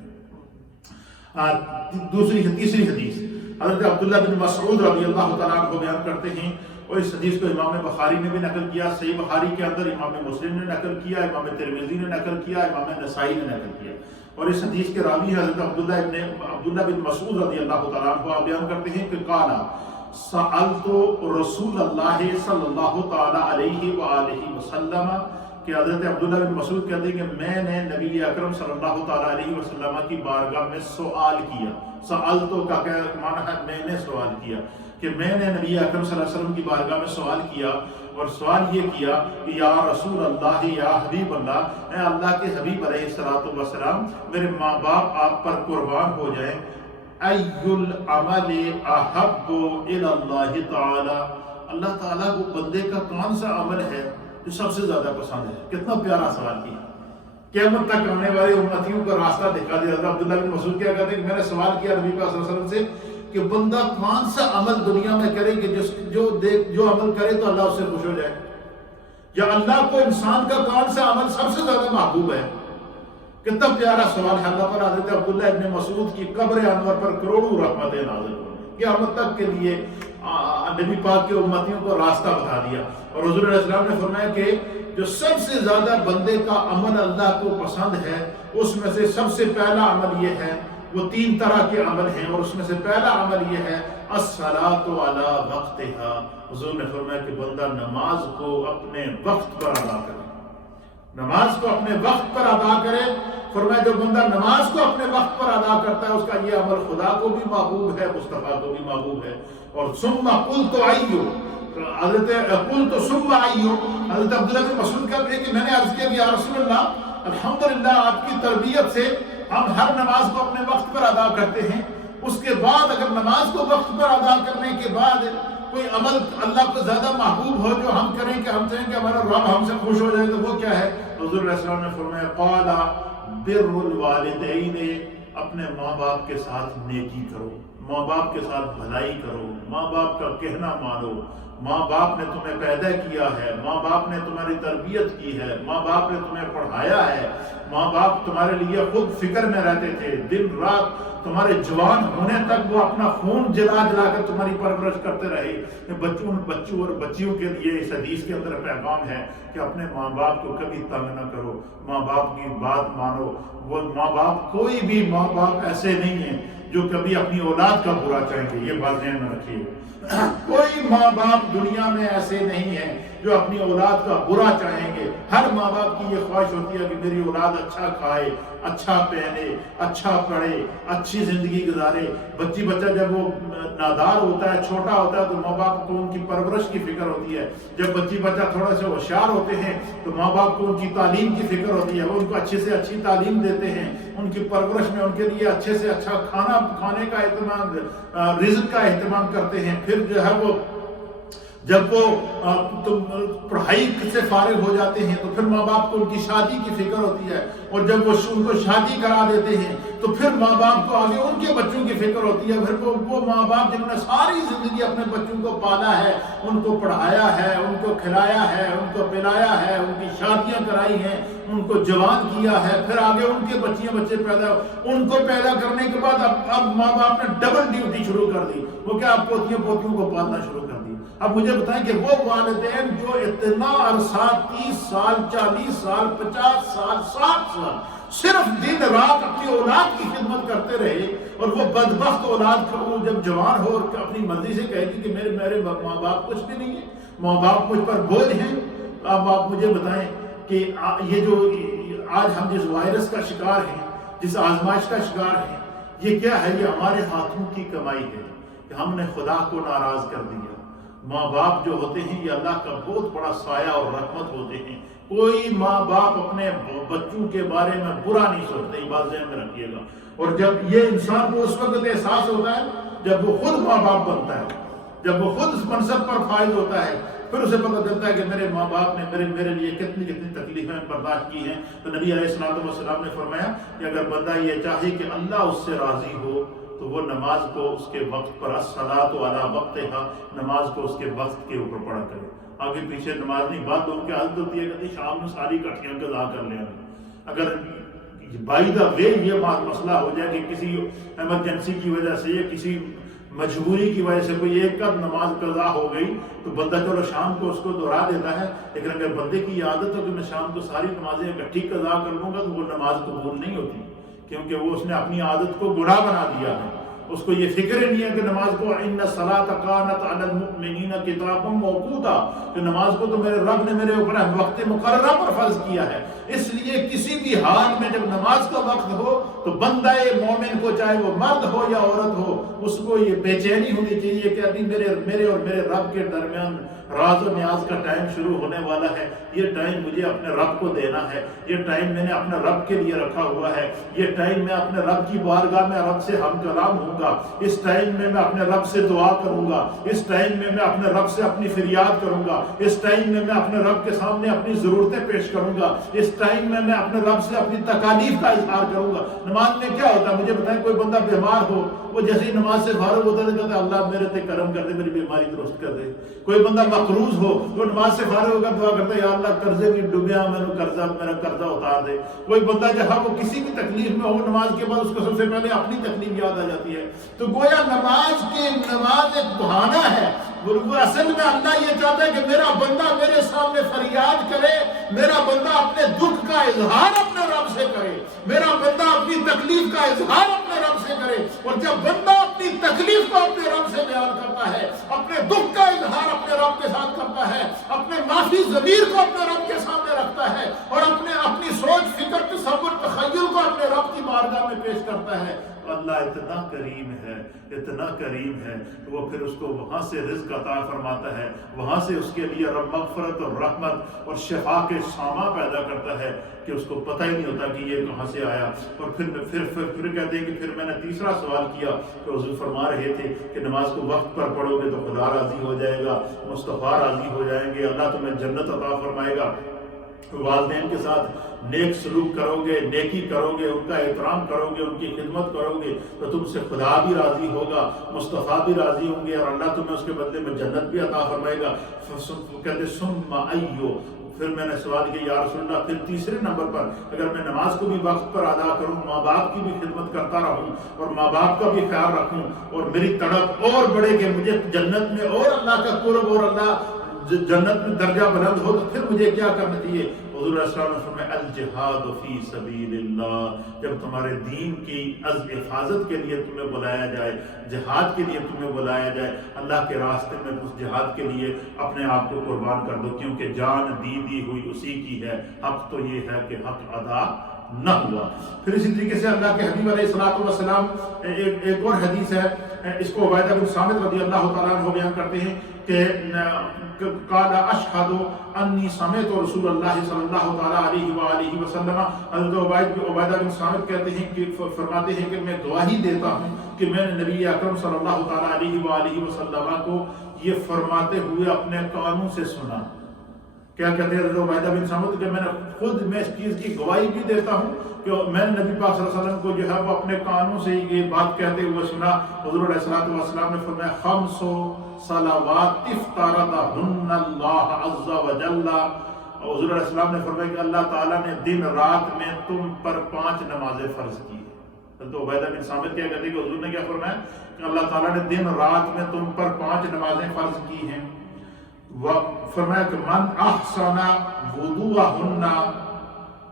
تیسری حدیث حضرت عبداللہ بن مسعود رضی اللہ تعالیٰ عنہ بیان کرتے ہیں، اور اس حدیث کو امام بخاری نے بھی نقل کیا، صحیح بخاری کے اندر امام مسلم نے نقل کیا، امام ترمذی نے نقل کیا، امام نسائی نے نقل کیا، اور اس حدیث کے راوی حضرت عبداللہ بن مسعود رضی اللہ تعالیٰ عنہ بیان کرتے ہیں کہ قال سألت رسول اللہ صلی اللہ تعالیٰ علیہ وآلہ وسلم، کہ حضرت عبداللہ بن مسعود کہتے ہیں کہ میں نے نبی اکرم صلی اللہ تعالیٰ علیہ وسلم کی بارگاہ میں سوال کیا۔ سألتو کا کیا معنی ہے، میں نے سوال کیا، کہ میں نے نبی اکرم صلی اللہ علیہ وسلم کی بارگاہ میں سوال کیا، اور سوال یہ کیا کہ یا رسول اللہ، یا حبیب اللہ، اے اللہ کے حبیب علیہ السلام، میرے ماں باپ آپ پر قربان ہو جائیں، ای العمل احب الی اللہ تعالی، اللہ تعالیٰ کو بندے کا کون سا عمل ہے جو سب سے زیادہ پسند ہے؟ کتنا پیارا سوال کیا، قیامت تک آنے والے امتیوں کا راستہ دکھا دیا۔ حضرت عبداللہ بن مسعود کیا کہتے ہیں کہ میں نے سوال کیا نبی پاک صلی اللہ علیہ وسلم سے کہ بندہ کون سا عمل دنیا میں کرے کہ جو عمل کرے تو اللہ اس سے خوش ہو جائے، یا اللہ کو انسان کا کون سا عمل سب سے زیادہ محبوب ہے؟ کتنا پیارا سوال ہے۔ اللہ پر حضرت عبداللہ ابن مسعود کی قبر انور پر کروڑوں رحمتیں نازل ہوئی، قیامت تک کے لیے نبی پاک کے امتیوں کو راستہ بتا دیا۔ اور حضور علیہ السلام نے فرمایا کہ جو سب سے زیادہ بندے کا عمل اللہ کو پسند ہے، اس میں سے سب سے پہلا عمل یہ ہے، وہ 3 طرح کے عمل ہیں، اور اس میں سے پہلا عمل یہ ہے الصلاۃ علی وقتہا۔ حضور نے فرمایا کہ بندہ نماز کو اپنے وقت پر ادا کرے، نماز کو اپنے وقت پر ادا کرے۔ فرمایا جو بندہ نماز کو اپنے وقت پر ادا کرتا ہے اس کا یہ عمل خدا کو بھی محبوب ہے، مصطفیٰ کو بھی محبوب ہے۔ اور ثم قلت ایو، حضرت عبداللہ بن مسعود کہتے ہیں کہ میں نے عرض کیا یا رسول اللہ، الحمدللہ آپ کی تربیت سے ہم ہر نماز کو اپنے وقت پر ادا کرتے ہیں. اس کے بعد اگر نماز کو وقت پر ادا کرنے کے بعد کوئی عمل اللہ کو زیادہ محبوب ہو جو ہم کریں کہ ہم چاہیں کہ ہمارا رب ہم سے خوش ہو جائے, تو وہ کیا ہے؟ حضور علیہ السلام نے فرمایا قال بر الوالدین, اپنے ماں باپ کے ساتھ نیکی کرو, ماں باپ کے ساتھ بھلائی کرو, ماں باپ کا کہنا مانو. ماں باپ نے تمہیں پیدا کیا ہے, ماں باپ نے تمہاری تربیت کی ہے, ماں باپ نے تمہیں پڑھایا ہے, ماں باپ تمہارے لیے خود فکر میں رہتے تھے, دن رات تمہارے جوان ہونے تک وہ اپنا خون جلا جلا کر تمہاری پرورش کرتے رہے. بچوں اور بچیوں کے لیے اس حدیث کے اندر پیغام ہے کہ اپنے ماں باپ کو کبھی تنگ نہ کرو, ماں باپ کی بات مانو. وہ ماں باپ, کوئی بھی ماں باپ ایسے نہیں ہیں جو کبھی اپنی اولاد کا برا چاہیں گے, یہ بات ذہن میں رکھیے. کوئی ماں باپ دنیا میں ایسے نہیں ہیں جو اپنی اولاد کا برا چاہیں گے. ہر ماں باپ کی یہ خواہش ہوتی ہے کہ میری اولاد اچھا کھائے, اچھا پہنے, اچھا پڑھے, اچھی زندگی گزارے. بچہ جب وہ نادار ہوتا ہے, چھوٹا ہوتا ہے, تو ماں باپ کو ان کی پرورش کی فکر ہوتی ہے. جب بچہ تھوڑا سے ہوشیار ہوتے ہیں تو ماں باپ کو ان کی تعلیم کی فکر ہوتی ہے, وہ ان کو اچھی سے اچھی تعلیم دیتے ہیں, ان کی پرورش میں ان کے لیے اچھے سے اچھا کھانا کھانے کا اہتمام, رزق کا اہتمام کرتے ہیں. پھر جو ہے وہ جب وہ پڑھائی سے فارغ ہو جاتے ہیں تو پھر ماں باپ کو ان کی شادی کی فکر ہوتی ہے, اور جب وہ ان کو شادی کرا دیتے ہیں تو پھر ماں باپ کو آگے ان کے بچوں کی فکر ہوتی ہے. پھر وہ ماں باپ جنہوں نے ساری زندگی اپنے بچوں کو پالا ہے, ان کو پڑھایا ہے, ان کو کھلایا ہے, ان کو پلایا ہے, ان کی شادیاں کرائی ہیں, ان کو جوان کیا ہے, پھر آگے ان کے بچے پیدا, ان کو پیدا کرنے کے بعد اب ماں باپ نے ڈبل ڈیوٹی شروع کر دی. وہ کیا, اب پوتیوں کو پالنا شروع کر دی. اب مجھے بتائیں کہ وہ والدین جو اتنا عرصہ 30 سال, 40 سال, 50 سال, 60 سال صرف دن رات اپنی اولاد کی خدمت کرتے رہے, اور وہ بدبخت اولاد کو جب جوان ہو اور اپنی مرضی سے کہے گی کہ میرے ماں باپ کچھ بھی نہیں ہے, ماں باپ مجھ پر بوجھ ہیں. اب آپ مجھے بتائیں کہ یہ جو آج ہم جس وائرس کا شکار ہیں, جس آزمائش کا شکار ہیں, یہ کیا ہے؟ یہ ہمارے ہاتھوں کی کمائی ہے کہ ہم نے خدا کو ناراض کر دیا. ماں باپ جو ہوتے ہیں یہ اللہ کا بہت بڑا سایہ اور رحمت ہوتے ہیں. کوئی ماں باپ اپنے بچوں کے بارے میں برا نہیں سوچتے, یہ بات ذہن میں رکھیے گا. اور جب یہ انسان کو اس وقت احساس ہوتا ہے جب وہ خود ماں باپ بنتا ہے, جب وہ خود اس منصب پر فائز ہوتا ہے, پھر اسے پتہ چلتا ہے کہ میرے ماں باپ نے میرے لیے کتنی تکلیفیں برداشت کی ہیں. تو نبی علیہ السلام نے فرمایا کہ اگر بندہ یہ چاہے کہ اللہ اس سے راضی ہو تو وہ نماز کو اس کے وقت پر, الصلاۃ علی وقتہا, نماز کو اس کے وقت کے اوپر پڑھا کرے. آگے پیچھے نماز نہیں, بات لوگوں کی عادت ہوتی ہے کہ شام میں ساری کٹھیاں قضا کر لیں. اگر بائی دا وے یہ مسئلہ ہو جائے کہ کسی ایمرجنسی کی وجہ سے یا کسی مجبوری کی وجہ سے کوئی ایک کب نماز قضا ہو گئی تو بندہ چلو شام کو اس کو دہرا دیتا ہے, لیکن اگر بندے کی عادت ہو کہ میں شام کو ساری نمازیں اکٹھی قضا کر لوں گا تو وہ نماز قبول نہیں ہوتی, کیونکہ وہ اس نے اپنی عادت کو گناہ بنا دیا ہے. اس کو یہ فکر ہی نہیں ہے کہ نماز کو ان الصلاۃ کانت علی المؤمنین کتابا موقوتا, کہ نماز کو تو میرے رب نے میرے اوپر وقت مقررہ پر فرض کیا ہے. اس لیے کسی بھی حال میں جب نماز کا وقت ہو تو بندہ مومن کو, چاہے وہ مرد ہو یا عورت ہو, اس کو یہ بے چینی ہونی چاہیے کہ ابھی میرے اور میرے رب کے درمیان راز و نیاز کا ٹائم شروع ہونے والا ہے. یہ ٹائم مجھے اپنے رب کو دینا ہے, یہ ٹائم میں نے اپنے رب کے لیے رکھا ہوا ہے, یہ ٹائم میں اپنے رب کی بارگاہ میں رب سے ہم کلام ہوں گا, اس ٹائم میں اپنے رب سے دعا کروں گا, اس ٹائم میں اپنے رب سے اپنی فریاد کروں گا, اس ٹائم میں اپنے رب کے سامنے اپنی ضرورتیں پیش کروں گا, اس ٹائم میں اپنے رب سے اپنی تکالیف کا اظہار کروں گا. نماز میں کیا ہوتا ہے مجھے بتائیں, کوئی بندہ بیمار ہو, وہ جیسے ہی نماز سے فارغ ہوتا ہے کہتا ہے اللہ میرے تے کرم کر دے, میری بیماری درست کر دے. کوئی بندہ مقروض ہو, وہ نماز سے فارغ ہو کر دعا کرتا ہے یا اللہ قرضے کی ڈوبیا میرا قرضہ اتار دے. کوئی بندہ جہاں وہ کسی بھی تکلیف میں ہو, نماز کے بعد اس کو سب سے پہلے اپنی تکلیف یاد آ جاتی ہے. تو گویا نماز ایک بہانہ ہے. اصل میں اللہ یہ چاہتا ہے کہ میرا بندہ میرے سامنے فریاد کرے, میرا بندہ اپنے دکھ کا اظہار اپنے رب سے کرے, میرا بندہ اپنی تکلیف کا اظہار اپنے رب سے کرے. اور جب بندہ اپنی تکلیف کو اپنے رب سے بیان کرتا ہے, اپنے دکھ کا اظہار اپنے رب کے ساتھ کرتا ہے, اپنے معافی ضمیر کو اپنے رب کے سامنے رکھتا ہے, اور اپنی سوچ فکر تصور تخیل کو اپنے رب کی بارگاہ میں پیش کرتا ہے, اللہ اتنا کریم ہے، اتنا کریم ہے کہ وہ پھر اس کو وہاں سے رزق عطا فرماتا ہے، وہاں سے اس کے لیے مغفرت اور رحمت اور شفا کے ساما پیدا کرتا ہے کہ اس کو پتہ ہی نہیں ہوتا کہ یہ کہاں سے آیا۔ اور پھر کہتے ہیں کہ پھر میں نے تیسرا سوال کیا کہ حضور فرما رہے تھے کہ نماز کو وقت پر پڑھو گے تو خدا راضی ہو جائے گا، مصطفیٰ راضی ہو جائیں گے، اللہ تمہیں جنت عطا فرمائے گا، والدین کے ساتھ نیک سلوک کرو گے، نیکی کرو گے، ان کا احترام کرو گے، ان کی خدمت کرو گے تو تم سے خدا بھی راضی ہوگا، مصطفیٰ بھی راضی ہوں گے، اور اللہ تمہیں اس کے بدلے میں جنت بھی عطا فرمائے گا۔ کہتے ثم ایو، پھر میں نے سوال کیا یا رسول اللہ پھر تیسرے نمبر پر اگر میں نماز کو بھی وقت پر ادا کروں، ماں باپ کی بھی خدمت کرتا رہوں اور ماں باپ کا بھی خیال رکھوں، اور میری تڑپ اور بڑھے کہ مجھے جنت میں اور اللہ کا قرب اور اللہ جنت میں درجہ بلند ہو، تو پھر مجھے کیا کرنا چاہیے؟ حضور علیہ السلام نے فرمایا الجہاد فی سبیل اللہ، جب تمہارے دین کی حفاظت کے لیے تمہیں بلایا جائے، جہاد کے لیے تمہیں بلایا جائے، اللہ کے راستے میں اس جہاد کے لیے اپنے آپ کو قربان کر دو، کیونکہ جان دی ہوئی اسی کی ہے، حق تو یہ ہے کہ حق ادا نہ ہوا۔ پھر اسی طریقے سے اللہ کے حبیب علیہ الصلوۃ والسلام ایک اور حدیث ہے، اس کو عبیدہ بن صامت رضی اللہ تعالیٰ عنہ بیان کرتے ہیں کہ قال اشہد انی سمعت رسول اللہ صلی اللہ تعالیٰ علیہ وآلہ وسلم، حضرت عبیدہ بن صامت کہتے ہیں کہ فرماتے ہیں کہ میں گواہی دیتا ہوں کہ میں نے نبی اکرم صلی اللہ تعالیٰ علیہ وآلہ وسلم کو یہ فرماتے ہوئے اپنے کانوں سے سنا۔ کیا کہتے ہیں حضرت عبیدہ بن صامت کہ میں اس چیز کی گواہی بھی دیتا ہوں کہ میں نے نبی پاک صلی اللہ علیہ وسلم کو جو ہے وہ اپنے کانوں سے یہ بات کہتے ہوئے سنا۔ حضور علیہ السلام نے فرمایا خمس صلوات افترضہن اللہ عز وجل، حضور علیہ السلام نے فرمایا کہ اللہ تعالیٰ نے دن رات میں تم پر 5 نمازیں فرض کی۔ تو عبیدہ بن صامت کیا کہتے ہیں کہ حضور نے کیا فرمایا کہ اللہ تعالیٰ نے دن رات میں تم پر 5 نمازیں فرض کی ہیں۔ فرمایا کہ من احسن وضوءہن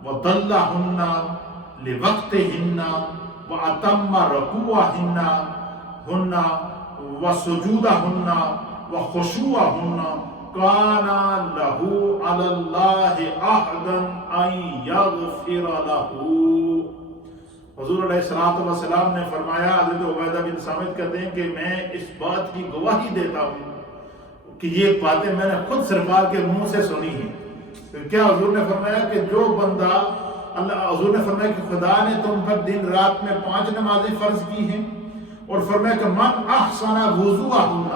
وضلہن لوقتہن واتم رکوعہن وسجودہن وخشوعہن کان لہ علی اللہ عہدا ان یغفر لہ۔ حضور علیہ السلام نے فرمایا، حضرت عبیدہ بن صامت کہتے ہیں کہ میں اس بات کی گواہی دیتا ہوں کہ یہ باتیں میں نے خود سرکار کے منہ سے سنی ہیں۔ کیا حضور نے فرمایا کہ جو بندہ حضور نے فرمایا کہ خدا نے تم پر دن رات میں 5 نمازیں فرض کی ہیں، اور فرمایا کہ من احسن وضوءہن،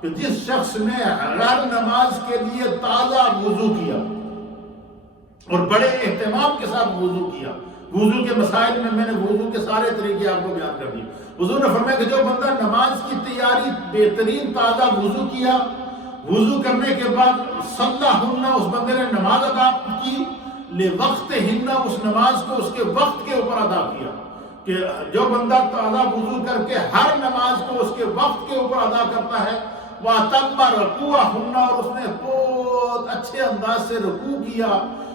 کہ جس شخص نے ہر نماز کے لیے تازہ وضو کیا اور بڑے اہتمام کے ساتھ وضو کیا۔ وضو کے مسائل میں نے وضو کے سارے طریقے آپ کو بیان کر دیے۔ حضور نے فرمایا کہ جو بندہ نماز کی تیاری بہترین تازہ وضو کیا، وضو کرنے کے بعد صلیٰ اس بندے نے نماز ادا کی، لوقتہن اس نماز کو اس کے وقت کے اوپر ادا کیا، کہ جو بندہ تازہ وضو کر کے ہر نماز کو اس کے وقت کے اوپر ادا کرتا ہے، وَأَتَمَّ رَكُوعَهُنَّ اور اس نے بہت اچھے انداز سے رکوع کیا،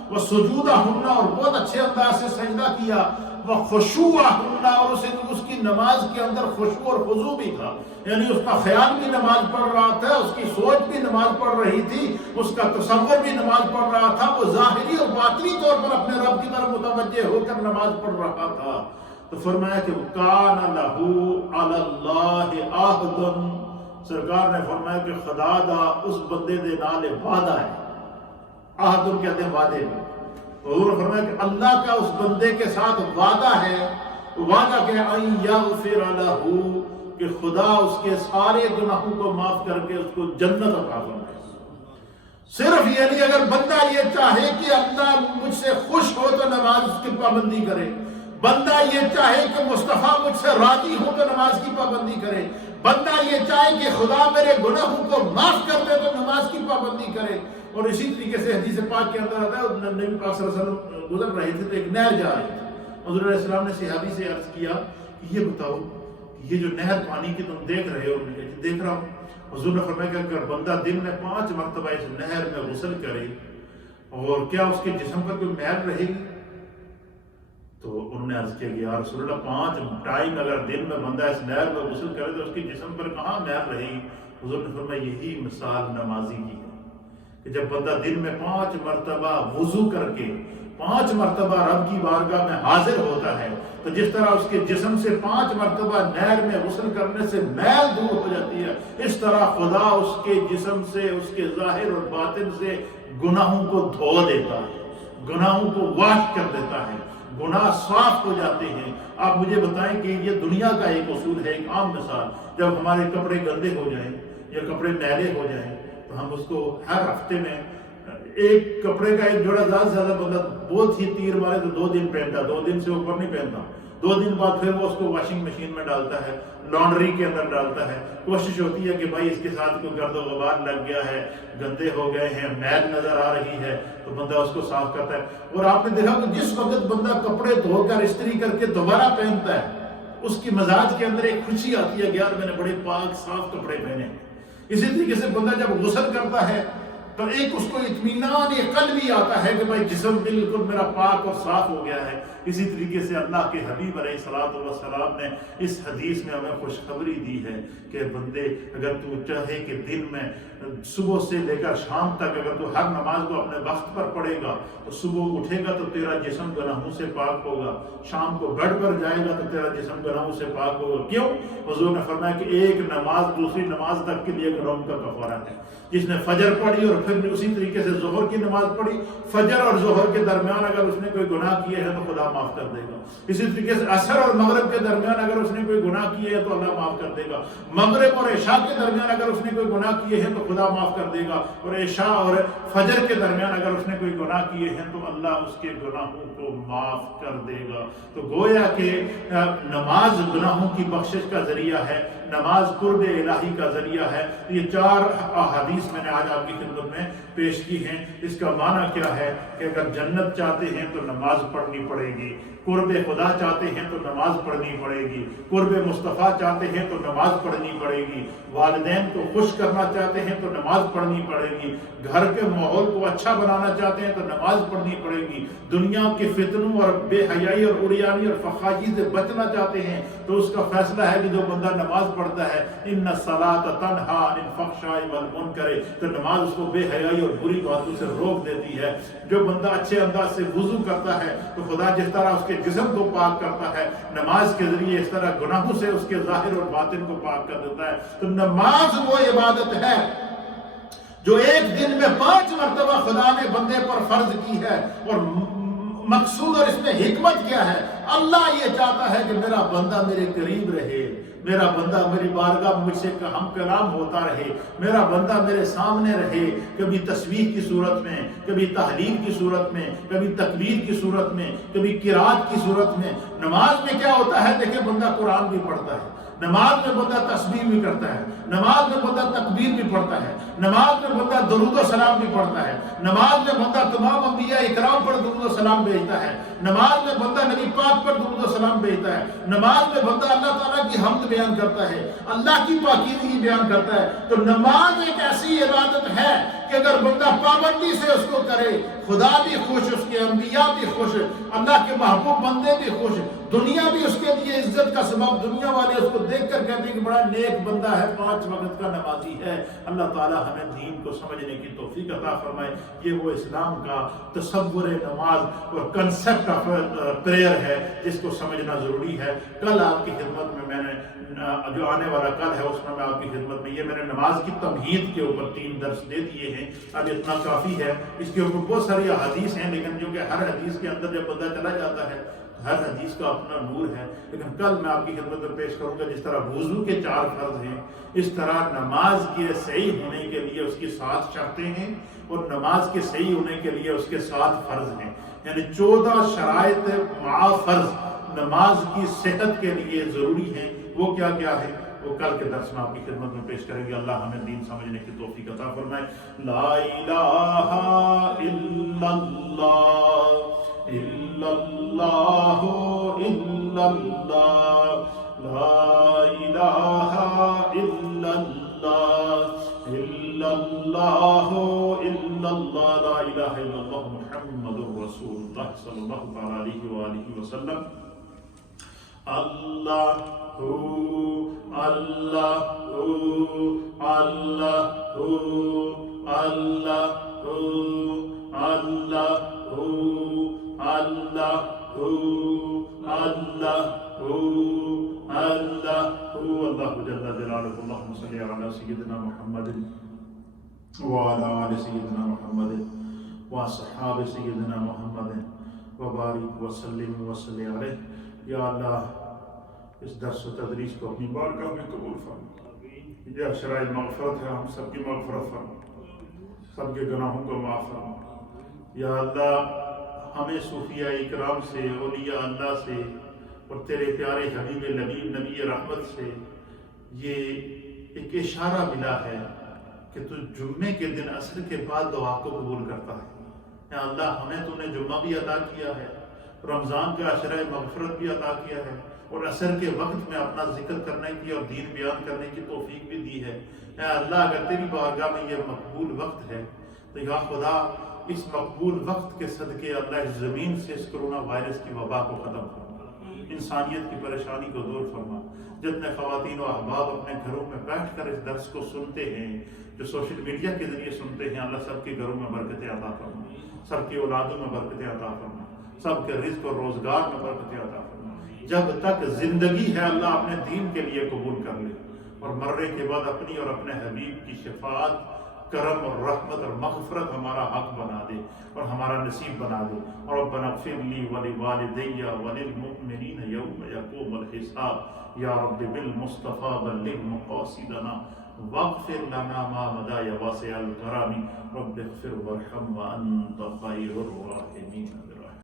وَسُجُودَهُنَّ اور بہت اچھے انداز سے سجدہ کیا، وَخُشُوعَهُنَّ اور اس کی نماز کے اندر خشوع اور خضوع بھی تھا، یعنی اس کا خیال بھی نماز پڑھ رہا تھا، اس کی سوچ بھی نماز پڑھ رہی تھی، اس کا تصور بھی نماز پڑھ رہا تھا، وہ ظاہری اور باطنی طور پر اپنے رب کی طرف متوجہ ہو کر نماز پڑھ رہا تھا۔ تو فرمایا کہ کان لہ علی اللہ عہد، سرکار نے فرمایا کہ خدا دا اس بندے دے نال وعدہ ہے، عہد کہتے ہیں وعدے میں۔ حضور نے فرمایا کہ اللہ کا اس بندے کے ساتھ وعدہ ہے، وعدہ کہ ان یغفر لہ، کہ خدا اس کے سارے گناہوں کو معاف کر کے اس کو جنت عطا فرمائے۔ صرف یہ نہیں، اگر بندہ یہ چاہے کہ اللہ مجھ سے خوش ہو تو نماز کی پابندی کرے، بندہ یہ چاہے کہ مصطفیٰ مجھ سے راضی ہو تو نماز کی پابندی کرے، بندہ یہ چاہے کہ خدا میرے گناہوں کو معاف کر دے تو نماز کی پابندی کرے۔ اور اسی طریقے سے حدیث پاک کے اندر آتا ہے، نبی پاک صلی اللہ علیہ وسلم گزر رہے تھے تو ایک نہر جا رہی تھی۔ حضور علیہ السلام نے صحابی سے عرض کیا کہ یہ بتاؤ یہ جو نہر پانی کی تم دیکھ رہے ہو، دیکھ رہا ہوں۔ حضور نے فرمایا کہ اگر بندہ دن میں 5 مرتبہ اس نہر میں غسل کرے اور کیا اس کے جسم پر کوئی میل رہے گی؟ تو انہوں نے عرض کیا کہ یا رسول اللہ 5 ٹائم اگر دن میں بندہ اس نہر میں غسل کرے تو اس کے جسم پر کہاں میل رہے گی؟ حضور نے فرمایا یہی مثال نمازی کی ہے کہ جب بندہ دن میں 5 مرتبہ وضو کر کے 5 مرتبہ رب کی بارگاہ میں حاضر ہوتا ہے، تو جس طرح اس کے جسم سے 5 مرتبہ نہر میں غسل کرنے سے میل دور ہو جاتی ہے، اس طرح خدا اس کے جسم سے، اس کے ظاہر اور باطن سے گناہوں کو دھو دیتا ہے، گناہوں کو واش کر دیتا ہے، گناہ صاف ہو جاتے ہیں۔ آپ مجھے بتائیں کہ یہ دنیا کا ایک اصول ہے، ایک عام مثال، جب ہمارے کپڑے گندے ہو جائیں یا کپڑے میلے ہو جائیں تو ہم اس کو ہر ہفتے میں ایک کپڑے کا ایک جوڑا زیادہ سے زیادہ بندہ بہت ہی تیر مارے تو 2 دن پہنتا، 2 دن سے اوپر نہیں پہنتا، 2 دن بعد پھر وہ اس کو واشنگ مشین میں ڈالتا ہے، لانڈری کے اندر ڈالتا ہے۔ کوشش ہوتی ہے کہ بھائی اس کے ساتھ کوئی گرد و غبار لگ گیا ہے، گندے ہو گئے ہیں، میل نظر آ رہی ہے تو بندہ اس کو صاف کرتا ہے۔ اور آپ نے دیکھا کہ جس وقت بندہ کپڑے دھو کر استری کر کے دوبارہ پہنتا ہے، اس کی مزاج کے اندر ایک خوشی آتی ہے کہ یار میں نے بڑے پاک صاف کپڑے پہنے ہیں۔ اسی طریقے سے بندہ جب غسل کرتا ہے تو ایک اس کو اطمینان قلبی آتا ہے کہ بھائی جسم بالکل میرا پاک اور صاف ہو گیا ہے۔ اسی طریقے سے اللہ کے حبیب علیہ الصلوۃ والسلام نے اس حدیث میں ہمیں خوشخبری دی ہے کہ بندے اگر تو چاہے کہ دن میں صبح سے لے کر شام تک اگر تو ہر نماز کو اپنے وقت پر پڑھے گا تو صبح اٹھے گا تو تیرا جسم گناہوں سے پاک ہوگا، شام کو بیڈ پر جائے گا تو تیرا جسم گناہوں سے پاک ہوگا۔ کیوں؟ حضور نے فرمایا کہ ایک نماز دوسری نماز تک کے لیے گناہوں کا کفارہ ہے۔ جس نے فجر پڑھی اور پھر اسی طریقے سے ظہر کی نماز پڑھی، فجر اور ظہر کے درمیان اگر اس نے کوئی گناہ کیے ہے تو خدا معاف کر دے گا۔ اسی طریقے سے عصر اور مغرب کے درمیان اگر اس نے کوئی گناہ کیے ہے تو اللہ معاف کر دے گا۔ مغرب اور عشاء کے درمیان اگر اس نے کوئی گناہ کیے ہیں تو خدا معاف کر دے گا، اور عشاء اور فجر کے درمیان اگر اس نے کوئی گناہ کیے ہیں تو اللہ اس کے گناہوں کو معاف کر دے گا۔ تو گویا کہ نماز گناہوں کی بخشش کا ذریعہ ہے، نماز قرب الہی کا ذریعہ ہے۔ یہ 4 احادیث میں نے آج آپ کی خدمت میں پیش کی ہیں۔ اس کا معنی کیا ہے کہ اگر جنت چاہتے ہیں تو نماز پڑھنی پڑے گی، قرب خدا چاہتے ہیں تو نماز پڑھنی پڑے گی، قرب مصطفیٰ چاہتے ہیں تو نماز پڑھنی پڑے گی، والدین کو خوش کرنا چاہتے ہیں تو نماز پڑھنی پڑے گی، گھر کے ماحول کو اچھا بنانا چاہتے ہیں تو نماز پڑھنی پڑے گی، دنیا کے فتنوں اور بے حیائی اور عریانی اور فحاشی سے بچنا چاہتے ہیں تو اس کا فیصلہ ہے کہ جو بندہ نماز پڑھتا ہے ان الصلاۃ تنہی عن الفحشاء والمنکر، تو نماز اس کو بے حیائی اور بری باتوں سے روک دیتی ہے۔ جو بندہ اچھے انداز سے وضو کرتا ہے تو خدا جس طرح اس کے جسم کو پاک کرتا ہے، نماز کے ذریعے اس طرح گناہوں سے اس کے ظاہر اور باطن کو پاک کر دیتا ہے۔ تو نماز وہ عبادت ہے جو ایک دن میں 5 مرتبہ خدا نے بندے پر فرض کی ہے، اور مقصود اور اس میں حکمت کیا ہے؟ اللہ یہ چاہتا ہے کہ میرا بندہ میرے قریب رہے، میرا بندہ میری بارگاہ مجھ سے ہم کلام ہوتا رہے، میرا بندہ میرے سامنے رہے، کبھی تسبیح کی صورت میں، کبھی تحلیل کی صورت میں، کبھی تکبیر کی صورت میں، کبھی قرات کی صورت میں۔ نماز میں کیا ہوتا ہے؟ دیکھیں بندہ قرآن بھی پڑھتا ہے، نماز میں بندہ تسبیح بھی کرتا ہے، نماز میں بندہ تکبیر بھی پڑھتا ہے، نماز میں بندہ درود و سلام بھی پڑھتا ہے، نماز میں بندہ تمام انبیاء اکرام پر درود و سلام بھیجتا ہے، نماز میں بندہ نبی پاک پر درود و سلام بھیجتا ہے، نماز میں بندہ اللہ تعالیٰ کی حمد بیان کرتا ہے، اللہ کی پاکیزگی بیان کرتا ہے۔ تو نماز ایک ایسی عبادت ہے کہ اگر بندہ پابندی سے اس کو کرے، خدا بھی خوش، اس کے انبیاء بھی خوش، اللہ کے محبوب بندے بھی خوش، دنیا بھی اس کے لیے عزت کا سبب، دنیا والے اس کو دیکھ کر کہتے ہیں کہ بڑا نیک بندہ ہے، 5 وقت کا نمازی ہے۔ اللہ تعالیٰ ہمیں دین کو سمجھنے کی توفیق عطا فرمائے۔ یہ وہ اسلام کا تصور نماز اور کنسیپٹ آف پریئر ہے جس کو سمجھنا ضروری ہے۔ کل آپ کی خدمت میں نے جو آنے والا کل ہے اس میں آپ کی خدمت میں یہ میں نے نماز کی تمہید کے اوپر 3 درس دے دیے ہیں۔ اب اتنا کافی ہے، اس کے اوپر بہت ساری احادیث ہیں، لیکن جو کہ ہر حدیث کے اندر جب بندہ چلا جاتا ہے ہر حدیث کا اپنا نور ہے۔ لیکن کل میں آپ کی خدمت میں پیش کروں گا جس طرح وضو کے 4 فرض ہیں، اس طرح نماز کے صحیح ہونے کے لیے اس کی 7 شرطیں ہیں، اور نماز کے صحیح ہونے کے لیے اس کے 7 فرض ہیں، یعنی 14 شرائط مع فرض نماز کی صحت کے لیے ضروری ہیں۔ وہ کیا کیا ہے وہ کل کے درس میں آپ کی خدمت میں پیش کریں گے۔ اللہ ہمیں دین سمجھنے کی توفیق عطا فرمائے۔ لا الہ الا اللہ الا اللہ الا اللہ، لا الہ الا اللہ الا اللہ الا اللہ، لا الہ الا اللہ محمد رسول اللہ صلی اللہ تعالی علیہ وآلہ وسلم۔ اللہ اللہ اللہ اللہ اللہ وعلى آل سيدنا محمد وصحاب سيدنا محمد وبارک وسلم وصلی علیہ. یا اللہ اس درس و تدریس کو اپنی بارگاہ میں قبول فرما. یہ اشرائے مغفرت ہے، ہم سب کی مغفرت فرما، سب کے گناہوں کو معاف فرما. یا اللہ ہمیں صوفیاء اکرام سے، اولیاء اللہ سے اور تیرے پیارے حبیب لبیب نبی رحمت سے یہ ایک اشارہ ملا ہے کہ تو جمعے کے دن عصر کے بعد دعا کو قبول کرتا ہے. اے اللہ ہمیں تو نے جمعہ بھی عطا کیا ہے، رمضان کا عشرہ مغفرت بھی عطا کیا ہے، اور عصر کے وقت میں اپنا ذکر کرنے کی اور دین بیان کرنے کی توفیق بھی دی ہے. اے اللہ اگر تیری بارگاہ میں یہ مقبول وقت ہے تو یا خدا اس مقبول وقت کے صدقے اللہ اس زمین سے اس کرونا وائرس کی وبا کو ختم فرما، انسانیت کی پریشانی کو دور فرما. جتنے خواتین و احباب اپنے گھروں میں بیٹھ کر اس درس کو سنتے ہیں، جو سوشل میڈیا کے ذریعے سنتے ہیں، اللہ سب کے گھروں میں برکتیں عطا فرما، سب کی اولادوں میں برکتیں عطا فرما، سب کے رزق اور روزگار میں برکتیں عطا فرما. جب تک زندگی ہے اللہ اپنے دین کے لیے قبول کر لے، اور مرنے کے بعد اپنی اور اپنے حبیب کی شفاعت، کرم اور رحمت اور مغفرت ہمارا حق بنا دے اور ہمارا نصیب بنا دے. اور ربنا اغفر لی ولوالدی وللمؤمنین یوم یقوم الحساب. یا رب بالمصطفیٰ بلغ مقاصدنا واغفر لنا ما مضى یا واسع الکرم. رب اغفر وارحم وانت خیر الراحمین.